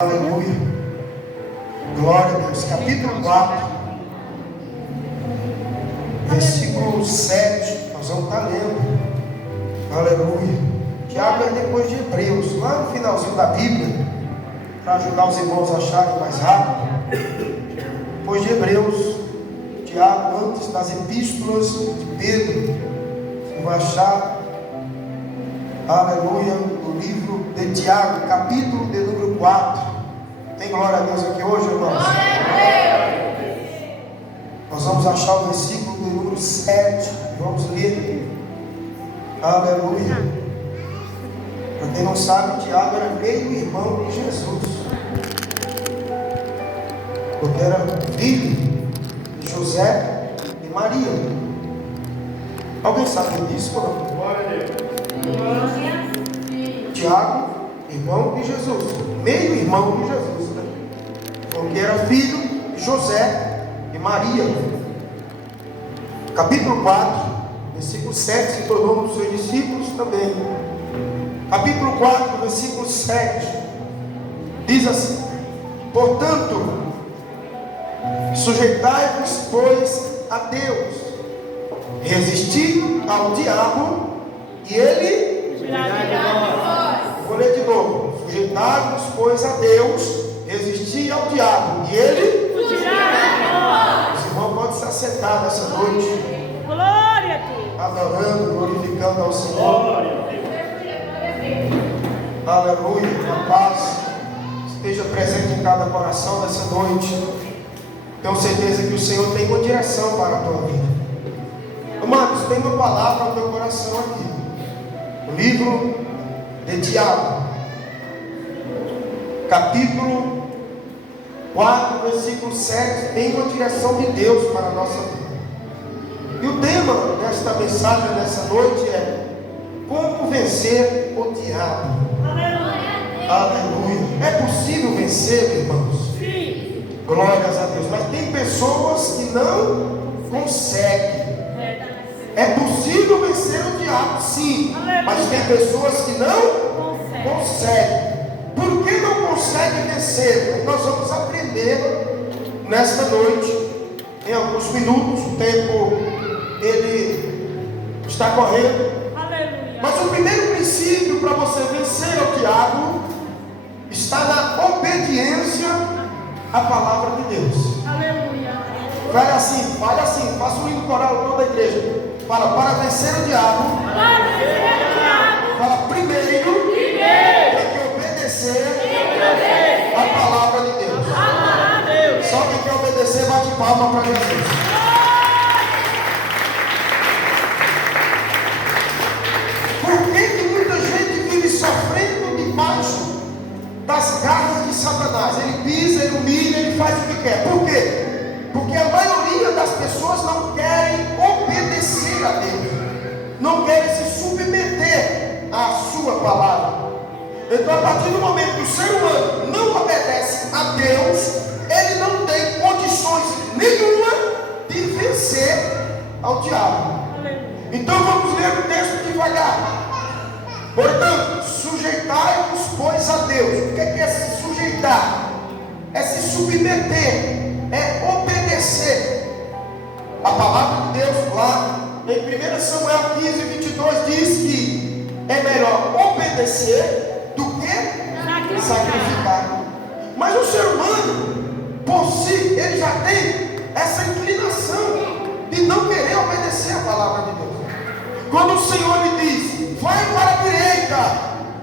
Aleluia, glória a Deus. Capítulo 4, versículo 7. Nós vamos estar lendo. Aleluia. Tiago é depois de Hebreus, lá no finalzinho da Bíblia, para ajudar os irmãos a acharem mais rápido. Depois de Hebreus, Tiago, antes das epístolas de Pedro, você vai achar, aleluia, o livro de Tiago, capítulo de número 4. Tem glória a Deus aqui hoje, irmãos? Nós vamos achar o versículo de número 7. Vamos ler. Aleluia. Para quem não sabe, Tiago era meio irmão de Jesus, porque era filho de José e Maria. Alguém sabe disso ou não? Glória a Deus. Tiago, irmão de Jesus, meio irmão de Jesus, né? Porque era filho de José e Maria. Capítulo 4, versículo 7, se tornou um dos seus discípulos também. Capítulo 4, versículo 7, diz assim: portanto, sujeitai-vos, pois, a Deus, resisti ao diabo, e ele fugirá de vós. Vou ler de novo: sujeitai-vos, pois, a Deus, resisti ao diabo, e ele fugirá de vós. Os irmãos podem se assentar nessa noite. Glória a Deus. Adorando, glorificando ao Senhor. Aleluia, a paz esteja presente em cada coração nessa noite. Tenho certeza que o Senhor tem uma direção para a tua vida. Amados, tem uma palavra no teu coração aqui. O livro de Tiago, capítulo 4, versículo 7, tem uma direção de Deus para a nossa vida. E o tema desta mensagem nessa noite é: como vencer o diabo? Aleluia. É possível vencer, irmãos? Sim. Glórias a Deus. Mas tem pessoas que não conseguem. É possível vencer o diabo, sim. Mas tem pessoas que não conseguem. Por que não conseguem vencer? Nós vamos aprender nesta noite, em alguns minutos. O tempo ele está correndo. Aleluia. Mas o primeiro princípio para você vencer o diabo está na obediência à palavra de Deus. Aleluia. Fale assim, faça um lindo coral toda a igreja. Fala: para vencer o diabo. Fala: primeiro tem que obedecer a palavra de Deus. Só quem quer obedecer, bate palma para Jesus. Por que muita gente vive sofrendo debaixo das garras de Satanás? Ele pisa, ele humilha, ele faz o que quer. Por quê? Porque a maioria das pessoas não querem obedecer a Deus, não querem se submeter à sua palavra. Então, a partir do momento que o ser humano não obedece a Deus, ele não tem condições nenhuma de vencer ao diabo. Então vamos ler o texto devagar. Portanto, sujeitai-vos, pois, a Deus. O que é se sujeitar? É se submeter, é obedecer. A palavra de Deus lá em 1 Samuel 15, 22 diz que é melhor obedecer do que sacrificar. Mas o ser humano, por si, ele já tem essa inclinação de não querer obedecer a palavra de Deus. Quando o Senhor lhe diz: vai para a direita,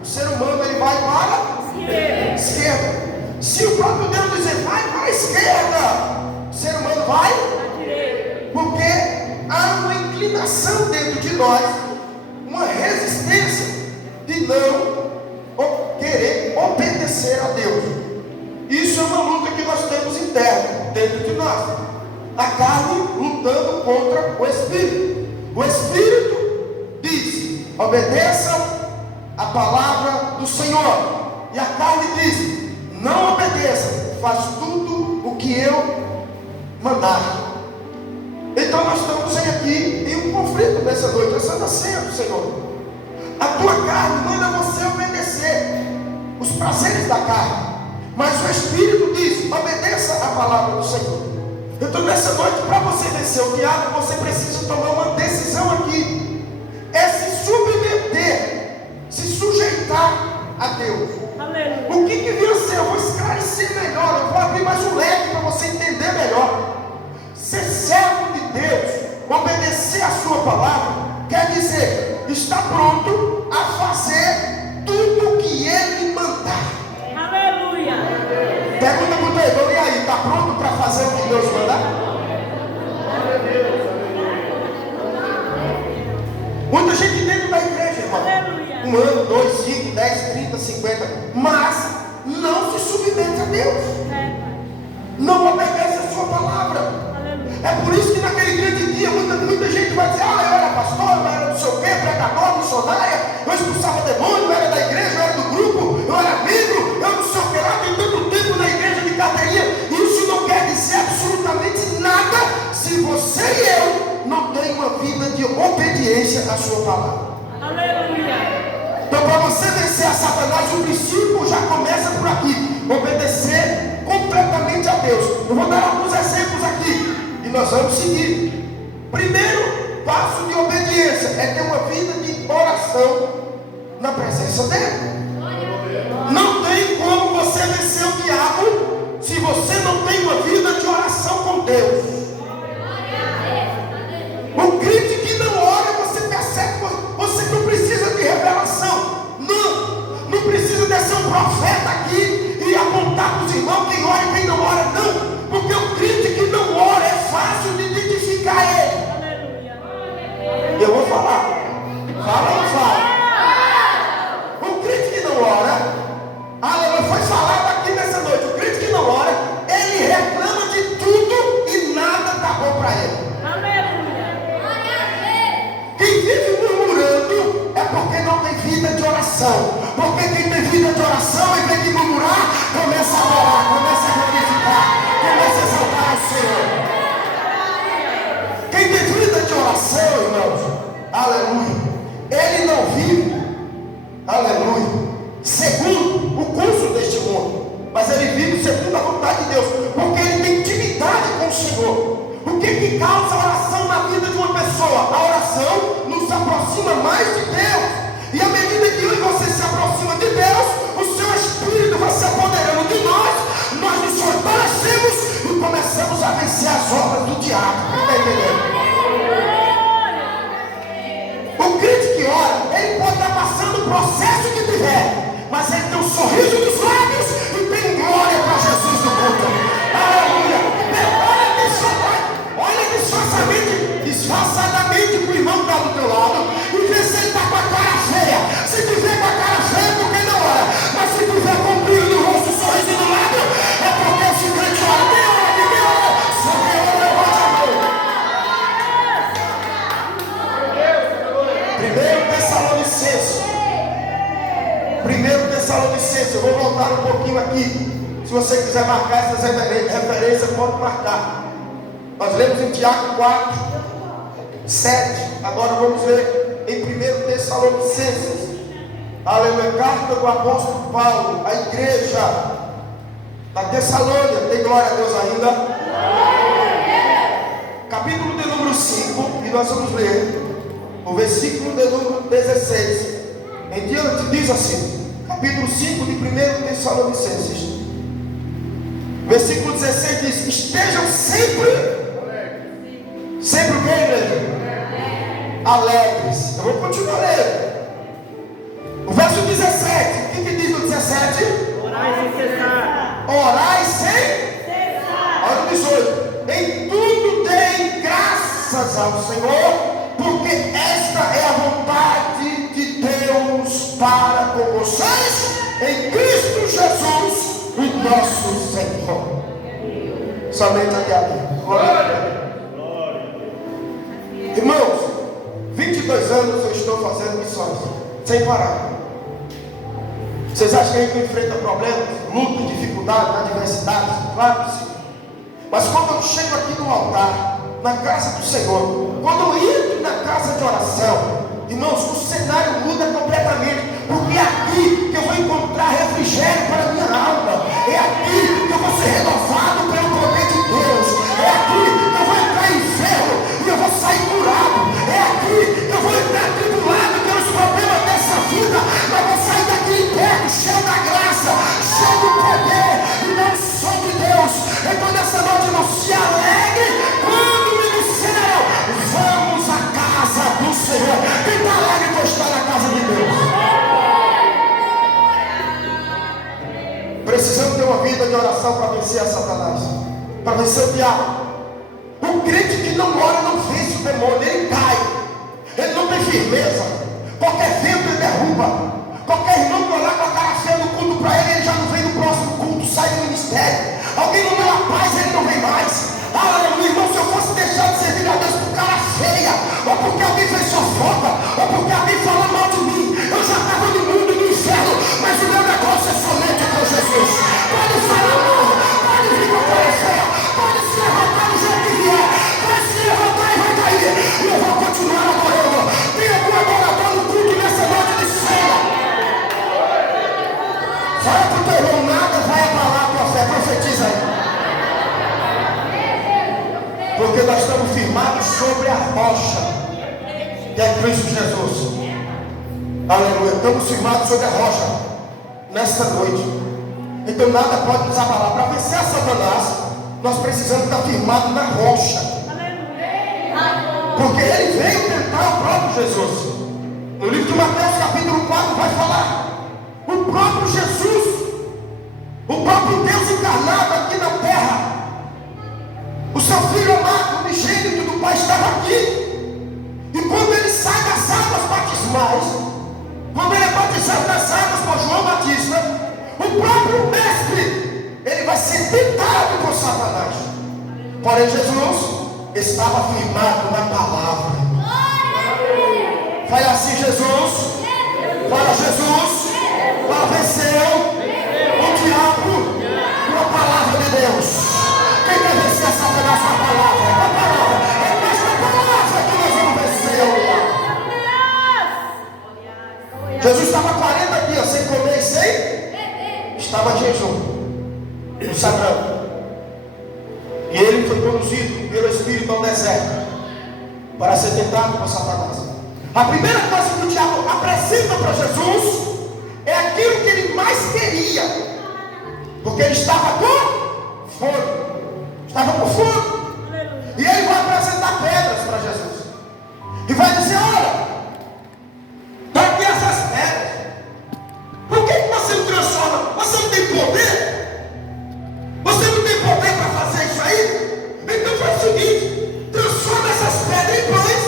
o ser humano ele vai para a esquerda. Se o próprio Deus dizer: vai para a esquerda, o ser humano vai para a direita. Porque há uma inclinação dentro de nós, uma resistência de não querer obedecer a Deus. Isso é uma luta que nós temos interna dentro de nós. A carne lutando contra o Espírito. O Espírito diz: obedeçam a palavra do Senhor. E a carne diz: não obedeça, faz tudo o que eu mandar. Então nós estamos aqui em um conflito nessa noite, a Santa Ceia do Senhor. A tua carne manda você obedecer os prazeres da carne, mas palavra do Senhor. Então nessa noite, para você vencer o diabo, você precisa tomar uma decisão aqui. É se submeter, se sujeitar a Deus. Aleluia. O que devia ser? Eu vou esclarecer melhor, eu vou abrir mais um leque para você entender melhor. Ser servo de Deus, obedecer a sua palavra, quer dizer, estar pronto a fazer tudo o que Ele mandar. Aleluia. Pergunta para o teu, e aí, está pronto para fazer o que Deus mandar? Muita gente dentro da igreja, irmão. Aleluia. 1 ano, 2, 5, 10, 30, 50, mas não se submete a Deus. Não obedece a sua palavra. Aleluia. É por isso que naquele grande dia muita gente vai dizer: ah, eu era pastor, eu era não sei o quê, pregador, missionária, eu expulsava demônio, eu era da igreja, eu era do grupo, eu era membro, eu não sei o que lá, tem tanto tempo na igreja de carteirinha. Isso não quer dizer absolutamente nada se você e eu não tem uma vida de obediência à sua palavra. Aleluia. Então, para você vencer a Satanás, o princípio já começa por aqui: obedecer completamente a Deus. Eu vou dar alguns exemplos aqui e nós vamos seguir. Primeiro passo de obediência é ter uma vida de oração na presença dele. Não tem como você vencer o diabo se você não tem uma vida de oração com Deus. O crente que não ora, você percebe, você não precisa de revelação. Não precisa de ser um profeta aqui e apontar para os irmãos quem ora e quem não ora, não. Porque o crente que não ora é fácil de identificar ele. Aleluia. Eu vou falar. Fala ou não fala? O crente que não ora, aleluia, foi falado aqui nessa noite. O crente que não ora, ele reclama de tudo e nada está bom para ele. Quem vive murmurando é porque não tem vida de oração. Porque quem tem vida de oração, em vez de murmurar, começa a orar, começa a glorificar, começa a exaltar o Senhor. Quem tem vida de oração, irmãos, aleluia, ele não vive, aleluia, segundo o curso deste mundo, mas ele vive segundo a vontade de Deus, porque ele tem intimidade com o Senhor. O que causa oração na vida de uma pessoa? A oração nos aproxima mais de Deus. E à medida que eu e você se aproxima de Deus, o seu Espírito vai se apoderando de nós nos fortalecemos e começamos a vencer as obras do diabo. Está entendendo? O crente que ora, ele pode estar passando o processo que tiver, mas ele tem um sorriso nos lábios e tem glória para Jesus no culto. Aleluia! Olha disfarçadamente para o irmão que está do teu lado e vê se ele está com a cara feia. Se tiver com a cara feia, porque não ora. Mas se tiver com o brilho no rosto, sorriso do lado, é porque esse crente ora. Quem ora? Só quem ora, levante a mão. 1 Tessalonicenses, eu vou voltar um pouquinho aqui. Se você quiser marcar essas referências, pode marcar. Nós lemos em Tiago 4, 7. Agora vamos ver em 1 Tessalonicenses. Aleluia, carta do apóstolo Paulo, a igreja da Tessalônia. Tem glória a Deus ainda? Capítulo de número 5. E nós vamos ler o versículo de número 16 em diante. Diz assim, capítulo 5 de 1 Tessalonicenses, versículo 16 diz: estejam sempre o que, igreja? Alegres. Eu vou continuar lendo. O verso 17. O que diz o 17? Orai sem cessar. Orai sem cessar. Olha o 18. Em tudo deem graças ao Senhor, porque esta é a vontade de Deus para com vocês em Cristo Jesus, o nosso Senhor. Somente até aqui. Glória. Irmãos, 22 anos eu estou fazendo missões, sem parar. Vocês acham que a gente enfrenta problemas, lutas, dificuldades, adversidades? Claro que sim. Mas quando eu chego aqui no altar, na casa do Senhor, quando eu entro na casa de oração, irmãos, o cenário muda completamente. Porque é aqui que eu vou encontrar refrigério para a minha alma. É aqui que eu vou ser renovado pelo poder uma vida de oração para vencer a Satanás, para vencer o diabo. Um crente que não ora não vence o demônio, ele cai, ele não tem firmeza. Qualquer vento ele derruba. Qualquer irmão que olhar com a cara feia no culto para ele, ele já não vem no próximo culto, sai do ministério. Alguém não deu a paz, ele não vem mais. Ah, meu irmão, se eu fosse deixar de servir a Deus por cara feia, ou porque alguém fez fofoca, ou porque alguém falou mal de mim, eu já estava no mundo do inferno. Mas o meu negócio é somente com Jesus. Pode falar mal, pode vir com a cara feia, pode se levantar do jeito que vier, vai se levantar e vai cair. E eu vou continuar adorando. Tem algum adorador no culto nessa noite de ceia? Fala pro teu irmão, nada vai abalar a tua fé, profetiza aí. Porque nós estamos firmados sobre a rocha, que é Cristo Jesus. Aleluia. Estamos firmados sobre a rocha nesta noite. Então nada pode nos abalar. Para vencer a Satanás, nós precisamos estar firmados na rocha. Porque ele veio tentar o próprio Jesus. No livro de Mateus capítulo 4 vai falar. O próprio Jesus, o próprio Deus encarnado aqui na terra, o seu filho amado, unigênito do Pai, estava aqui. E quando ele sai das águas batismais, quando ele é batizado nas águas por João Batista, o próprio mestre, ele vai ser tentado por Satanás. Porém Jesus estava firmado na palavra. Fala assim, Jesus. Fala, Jesus. Fala, venceu o diabo com a palavra de Deus. Quem quer vencer a Satanás com a palavra? A palavra. É mais com a palavra que nós vamos vencer. Jesus estava 40 dias sem comer e sem. Estava de jejum. No sagrado. E ele foi conduzido pelo Espírito ao deserto para ser tentado por Satanás. A primeira coisa que o diabo apresenta para Jesus é aquilo que ele mais queria. Porque ele estava com fome. Estava com fome. E ele vai apresentar pedras para Jesus. E vai dizer, olha, está aqui essas pedras. Por que você não transforma? Você não tem poder? Você não tem poder para fazer isso aí? Então faz o seguinte, transforma essas pedras em pães,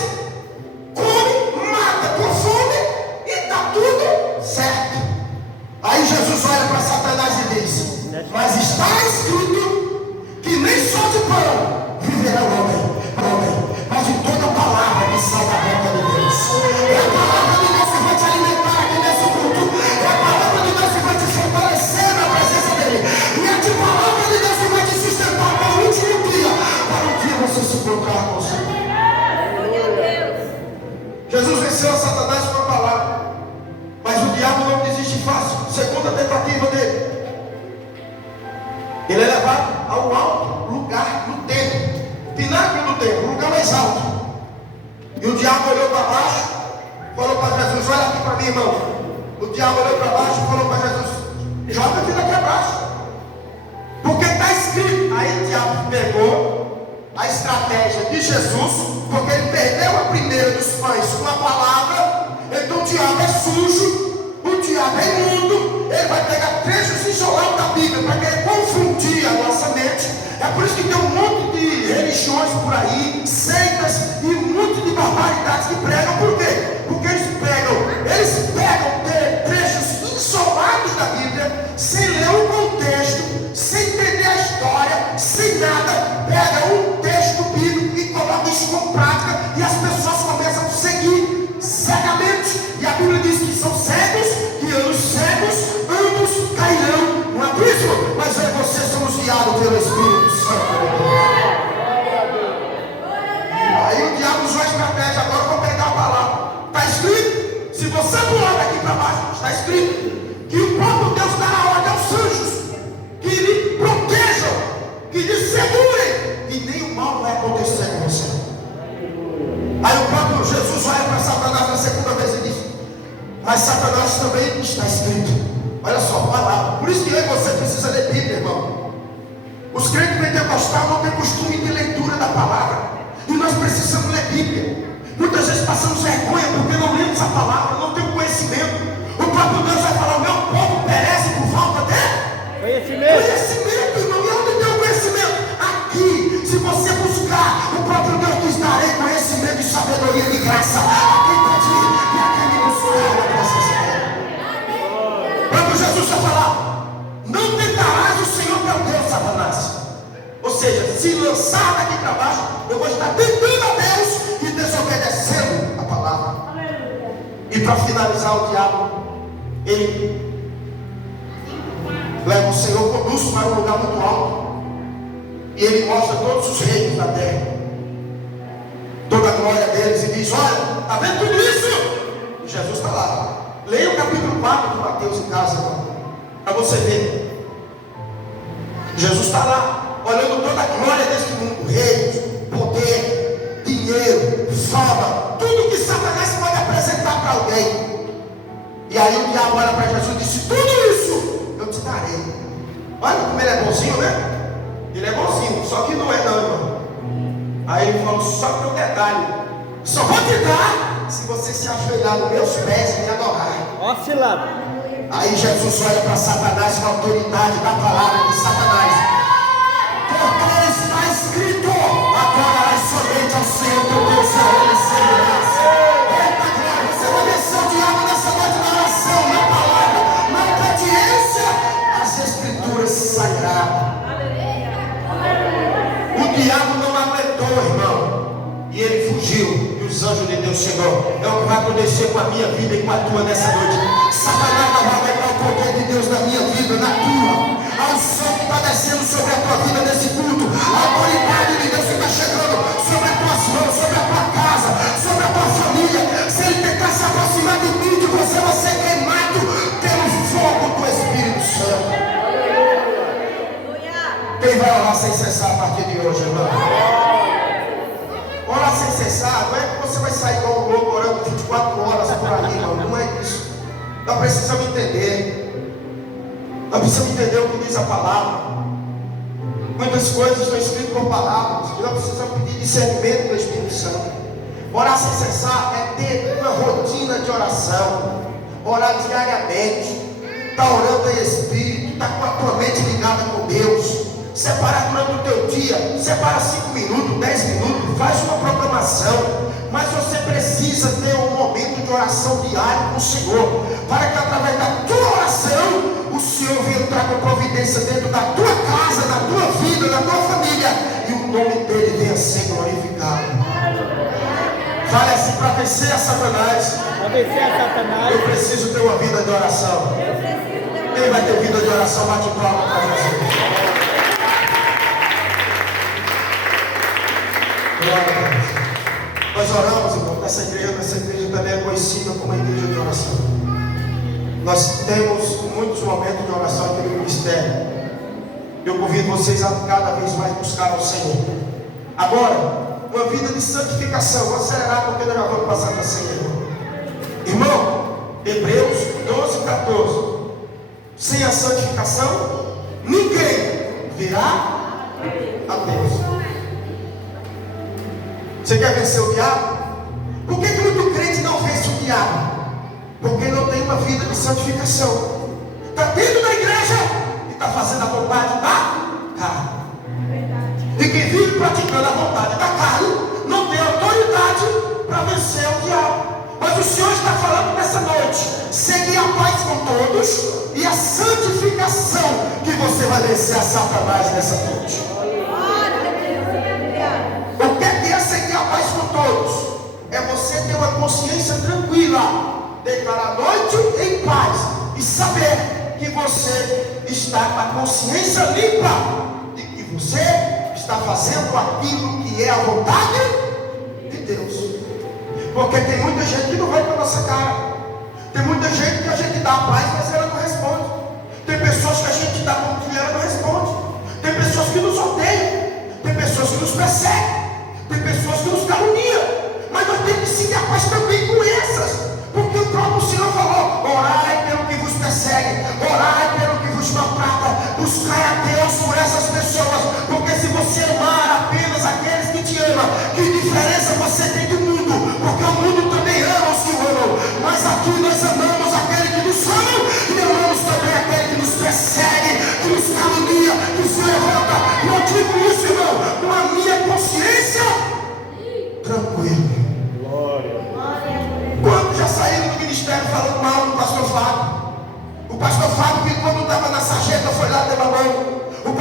come, mata com fome e está tudo certo. Aí Jesus olha para Satanás e diz, mas está escrito que nem só de pão viverá o homem, mas de toda palavra que sai da boca de Deus. É a palavra de Deus que vai te alimentar aqui nesse culto. É a palavra de Deus que vai te fortalecer na presença dele. E é a palavra de Deus que vai te sustentar para o último dia, para um dia você se encontrar com o Senhor. Jesus venceu a Satanás com a palavra, mas o diabo não desiste fácil. Segunda tentativa dele, ele é levado ao alto lugar do templo, pináculo do templo, o lugar mais alto. E o diabo olhou para baixo, falou para Jesus, olha aqui para mim, irmão. O diabo olhou para baixo e falou para Jesus, joga aquilo aqui abaixo, porque está escrito. Aí o diabo pegou a estratégia de Jesus, porque ele perdeu a primeira dos pães com a palavra. Então o diabo é sujo, o diabo é imundo. Ele vai pegar trechos isolados da Bíblia para querer confundir a nossa mente. É por isso que tem um monte de religiões por aí, seitas e um monte de barbaridades que pregam. Por quê? Porque eles pegam trechos isolados da Bíblia, sem ler o contexto, sem entender a história, sem nada. Pega um texto bíblico e coloca isso como prática, e as pessoas começam a seguir cegamente. E a Bíblia diz que são cegos, que os cegos ambos cairão no abismo. Mas eu e você somos guiados pelo Espírito Santo. Aí o diabo usou a estratégia. Agora eu vou pegar a palavra. Está escrito, se você pular daqui para baixo, está escrito que o próprio Deus dará ordem aos anjos que lhe protejam, que lhe segurem, e nem o mal vai acontecer com você. Aí o próprio Jesus olha para Satanás na segunda vez e diz, mas Satanás também está escrito. Olha só, palavra. Por isso que eu e você precisa ler Bíblia, irmão. Os crentes pentecostais não têm costume de leitura da palavra, e nós precisamos ler Bíblia. Muitas vezes passamos vergonha porque não lemos a palavra, não temos conhecimento. O próprio Deus vai falar, o meu povo perece por falta de conhecimento. conhecimento, irmão. E onde tem o conhecimento? Aqui, se você buscar, o próprio Deus diz: darei conhecimento e sabedoria de graça a quem pedir e a quem me buscar na presença dele. Quando Jesus vai falar: não tentarás o Senhor teu Deus, Satanás. Ou seja, se lançar daqui para baixo, eu vou estar tentando a Deus e desobedecendo a palavra. E para finalizar, o diabo, ele leva o Senhor, conduz para um lugar muito alto, e ele mostra todos os reinos da terra, toda a glória deles, e diz: olha, está vendo tudo isso? E Jesus está lá. Leia o capítulo 4 de Mateus em casa, para você ver. Jesus está lá, olhando toda a glória deste mundo, reinos, poder, dinheiro, fama, tudo que Satanás pode apresentar para alguém. E aí o diabo olha para Jesus e disse: tudo isso eu te darei. Olha como ele é bonzinho, né? Ele é bonzinho, só que não é não, irmão. Aí ele falou: só que um detalhe, só vou te dar se você se ajoelhar nos meus pés e me adorar. Ó, cilado. Aí Jesus olha para Satanás com a autoridade da palavra de Satanás: porque está escrito, adorarás somente ao Senhor teu Deus, a ele servirás. Eita glória, você vai vencer o diabo nessa noite na oração, na palavra, na obediência às escrituras sagradas. O diabo não aguentou, irmão, e ele fugiu, e os anjos de Deus chegou. É o que vai acontecer com a minha vida e com a tua nessa noite. Satanás não vai aguentar o poder de Deus na minha vida, na tua. A unção que está descendo sobre a tua vida nesse culto, a autoridade de Deus que está chegando sobre as tuas mãos, sobre a tua casa, sobre a tua família. Se ele tentar se aproximar de mim, de você vai ser queimado pelo fogo do Espírito Santo. Quem vai orar sem cessar a partir de hoje, irmão? Orar sem cessar não é que você vai sair igual um louco orando 24 horas por aí, irmão. Não é isso. Nós precisamos entender. Nós precisamos entender o que diz a palavra. Muitas coisas estão escritas por palavras, e nós precisamos pedir discernimento do Espírito Santo. Orar sem cessar é ter uma rotina de oração, orar diariamente, estar orando em Espírito, estar com a tua mente ligada com Deus. Separar durante o teu dia, separa 5 minutos, 10 minutos, faz uma programação, mas você precisa ter um momento de oração diário com o Senhor, para que através da tua oração, o Senhor venha entrar com providência dentro da tua casa, da tua vida, da tua família, e o nome dele venha ser glorificado. Fale assim: para vencer a Satanás, eu preciso ter uma vida de oração. Quem vai ter vida de oração, bate palma para Jesus. Glória a Deus. Nós oramos, irmão, nessa igreja também é conhecida como a igreja de oração. Nós temos muitos momentos de oração aqui no ministério. Eu convido vocês a cada vez mais buscar ao Senhor. Agora, uma vida de santificação. Vou acelerar porque nós já vamos passar para a ceia, irmão. Irmão, Hebreus 12, 14. Sem a santificação, ninguém virá a Deus. Você quer vencer o diabo? Por que muito crente não vence o diabo? Porque não tem uma vida de santificação. Está dentro da igreja e está fazendo a vontade da carne. E quem vive praticando a vontade da carne não tem autoridade para vencer o diabo. Mas o Senhor está falando nessa noite: seguir a paz com todos e a santificação, que você vai vencer a Satanás nessa noite. O que é seguir a paz com todos? É você ter uma consciência tranquila, deitar à noite em paz e saber que você está com a consciência limpa de que você está fazendo aquilo que é a vontade de Deus. Porque tem muita gente que não vai para a nossa cara. Tem muita gente que a gente dá a paz, mas ela não responde. Tem pessoas que a gente dá bom dia, ela não responde. Tem pessoas que nos odeiam. Tem pessoas que nos perseguem. Tem pessoas que nos caluniam. Mas nós temos que seguir a paz também com essas. Porque o próprio Senhor falou: orai pelo que vos persegue, orai pelo que vos maltrata, buscai a Deus por essas pessoas. Porque se você amar apenas aqueles que te amam, que diferença você tem do mundo? Porque o mundo também ama os que o amam. Mas aqui nós amamos aquele que nos ama, e amamos também aquele que nos persegue, que nos calunia,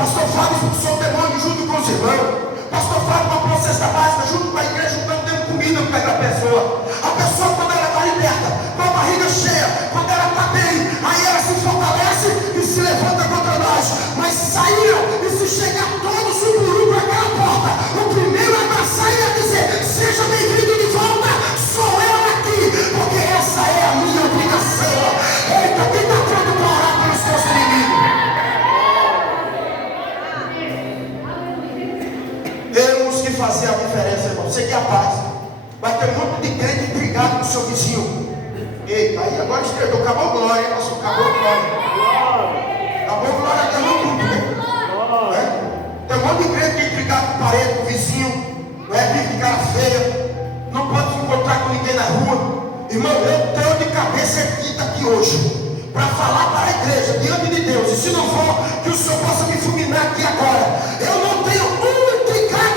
Pastor Fábio expulsou o demônio junto com os irmãos. Pastor Fábio comprou cesta básica junto com a igreja, juntando dando comida para cada pessoa. A pessoa, quando ela está liberta, com a barriga cheia, quando ela está bem, aí ela se fortalece e se levanta contra nós. Mas saíram e se chegar todo sururu para aquela porta, o primeiro a abraçar e a dizer: seja bem-vindo de volta, sou eu aqui, porque essa é a minha obrigação. Eita, quem está pronto para orar pelos seus inimigos? Temos que fazer a diferença, irmão. Você quer a paz. Vai ter um monte de crente intrigado com o seu vizinho. Eita, aí agora estreou. Acabou a glória, pastor. Acabou a glória. Acabou a glória, acabou tudo, né? Tem um monte de crente intrigado com o parede, com o vizinho. Não é? Vive de cara feia. Não pode se encontrar com ninguém na rua. Irmão, eu tenho de cabeça erguida aqui hoje para falar para a igreja, diante de Deus. E se não for, que o Senhor possa me fulminar aqui agora. Eu não tenho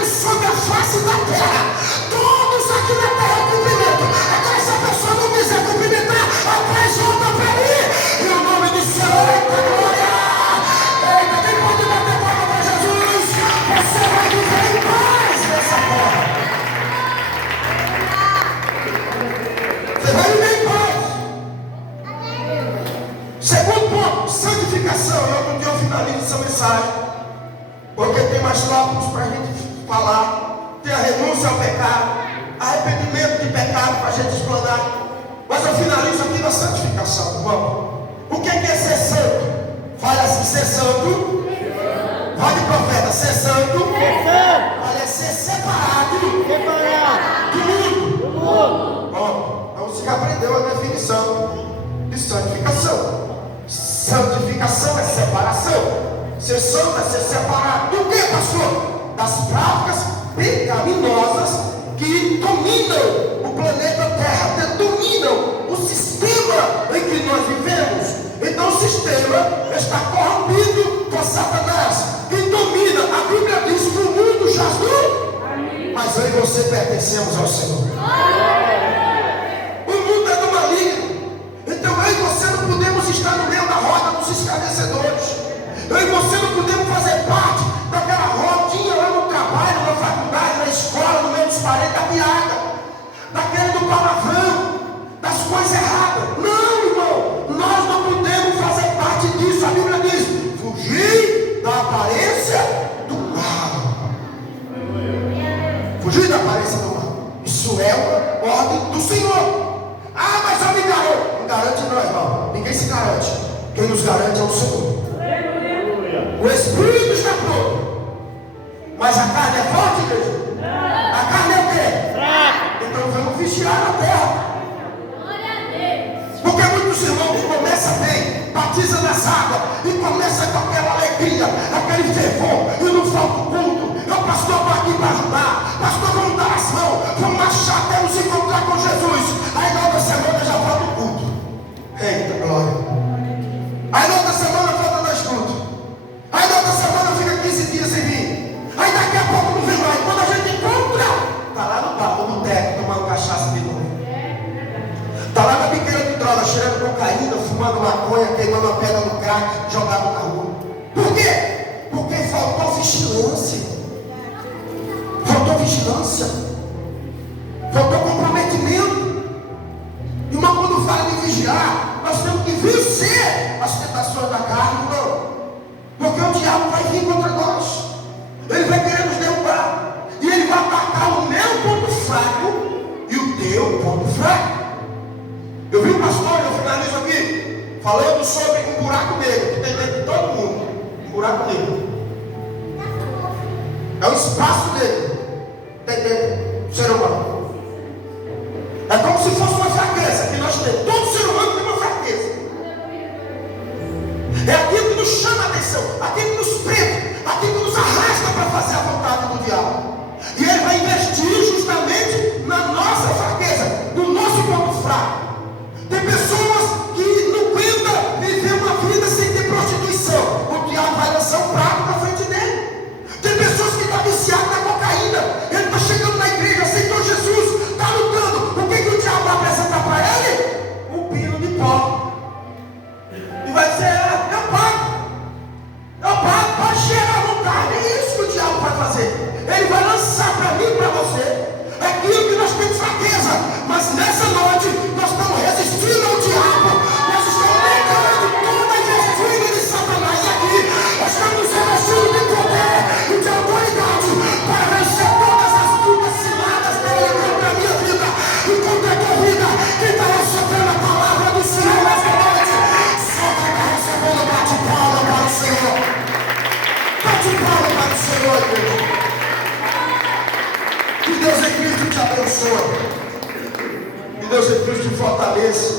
sobre a face da terra. Todos aqui na terra eu cumprimento. Agora, se a pessoa não quiser cumprimentar, a paz volta para mim. E o nome do Senhor é glória. Eita, quem pode bater palma para Jesus? Você vai viver em paz nessa terra. Você vai viver em paz. Segundo ponto, santificação. E outro dia eu finalizo essa mensagem, porque tem mais tópicos para a gente falar. Tem a renúncia ao pecado, arrependimento de pecado para a gente explorar. Mas eu finalizo aqui na santificação, irmão. O que é ser santo? Fala assim: ser santo. Fale, profeta: ser santo. Olha, ser separado do mundo. Bom, então você já aprendeu a definição de santificação. Santificação é separação. Ser santo é ser separado do que, pastor? Das práticas pecaminosas que dominam o planeta Terra, dominam o sistema em que nós vivemos. Então o sistema está corrompido por Satanás, que domina. A Bíblia diz que o mundo jaz nu, mas eu e você pertencemos ao Senhor. O mundo é do maligno. Então eu e você não podemos estar no meio da roda dos escarnecedores. Eu e você não podemos fazer parte daquela rodinha lá no trabalho, na faculdade, na escola, no meio dos parentes, da piada, daquele do palavrão, das coisas erradas. Não, irmão, nós não podemos fazer parte disso. A Bíblia diz: fugir da aparência do mal. Fugir da aparência do mal. Isso é uma ordem do Senhor. Ah, mas eu me garanto. Não garante não, irmão. Ninguém se garante. Quem nos garante é o Senhor. O Espírito está pronto, mas a carne é forte, igreja? A carne é o quê? Então vamos vigiar na terra. Porque muitos irmãos começam bem, batizam nas águas e começam com aquela alegria, aquele fervor, e não falta o culto. O pastor está aqui para ajudar. Pastor, vamos dar as mãos, vamos marchar até nos encontrar com Jesus. Aí na outra semana já falta o culto. Eita glória. Aí na outra semana falta 2 cultos. Aí na outra semana fica 15 dias sem vir. Aí daqui a pouco não vem mais. Quando a gente encontra, está lá no bar, no boteco, tomando cachaça de novo. Está lá na biqueira de droga, cheirando cocaína, fumando maconha, queimando a pedra no crack, jogado na rua. Por quê? Porque faltou vigilância. Faltou vigilância. Faltou comprometimento. Irmão, quando fala de vigiar, nós temos que vencer as tentações da carne, irmão. Porque o diabo vai vir contra nós. Ele vai querer nos derrubar. E ele vai atacar o meu ponto fraco e o teu ponto fraco. Eu vi um pastor, eu finalizo aqui, falando sobre um buraco negro que tem dentro de todo mundo. Um buraco negro. É o espaço negro que tem dentro do ser humano. É como se fosse uma fraqueza que nós temos. Todo ser humano tem uma fraqueza. É aquilo que nos chama a atenção, aquilo que nos prende, aquilo que nos arrasta para fazer a vontade do diabo. E ele vai investir justamente na nossa fraqueza, no nosso ponto fraco. Tem pessoas que não aguentam viver uma vida sem ter prostituição. O diabo vai lançar um prato na frente dele. Tem pessoas que estão viciadas na cocaína. Ele está chegando na igreja, aceitou Jesus. abençoe. Que Deus em Cristo te fortaleça.